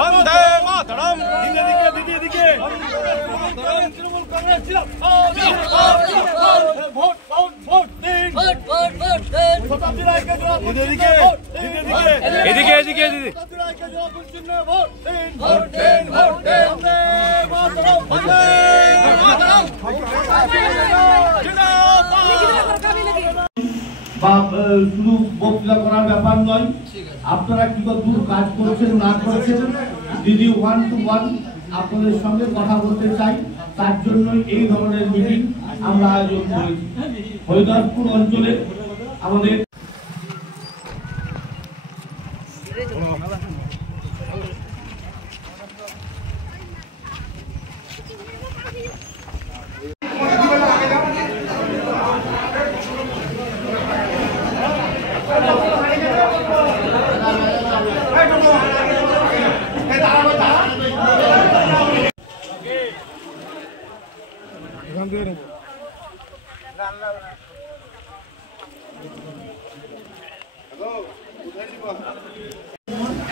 वंदे मातरम। दीदी Trinamool Congress vote vote vote দিন, vote vote vote দিন। শতাব্দী রায়কে জবাব এদিকে এদিকে এদিকে এদিকে শতাব্দী রায়কে জবাব চিহ্ন ভোট দিন, ভোট দিন, ভোট দিন। বন্দে মাতরম, বন্দে মাতরম। শুধু বক্তৃতা করার ব্যাপার নয়, আপনারা কি দূর কাজ করেছেন না করেছেন দিদি 1 to 1 আপনাদের সঙ্গে কথা বলতে চাই। তার জন্যই এই ধরনের মিটিং আমরা আয়োজন করেছি। হরিদাসপুর অঞ্চলে আমাদের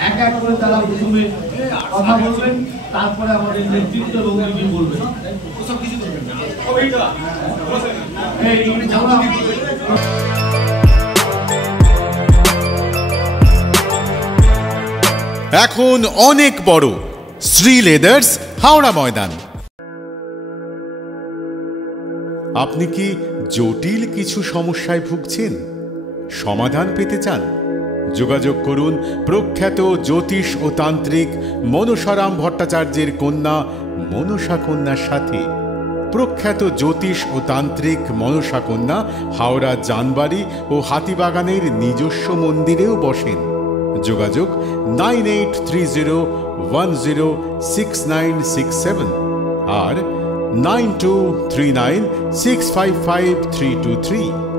এক এক করে তারা প্রথমে কথা বলবেন, তারপরে আমাদের নেতৃত্ব রোগী বলবেন। এখন অনেক বড় শ্রী লেদার্স হাওড়া ময়দান। আপনি কি জটিল কিছু সমস্যায় ভুগছেন, সমাধান পেতে চান? যোগাযোগ করুন প্রখ্যাত জ্যোতিষ ও তান্ত্রিক মনসারাম ভট্টাচার্যের কন্যা মনসা কন্যার সাথে। প্রখ্যাত জ্যোতিষ ও তান্ত্রিক মনসা কন্যা হাওড়া জানবাড়ি ও হাতিবাগানের নিজস্ব মন্দিরেও বসেন। যোগাযোগ 9830106967 আর 9239655323।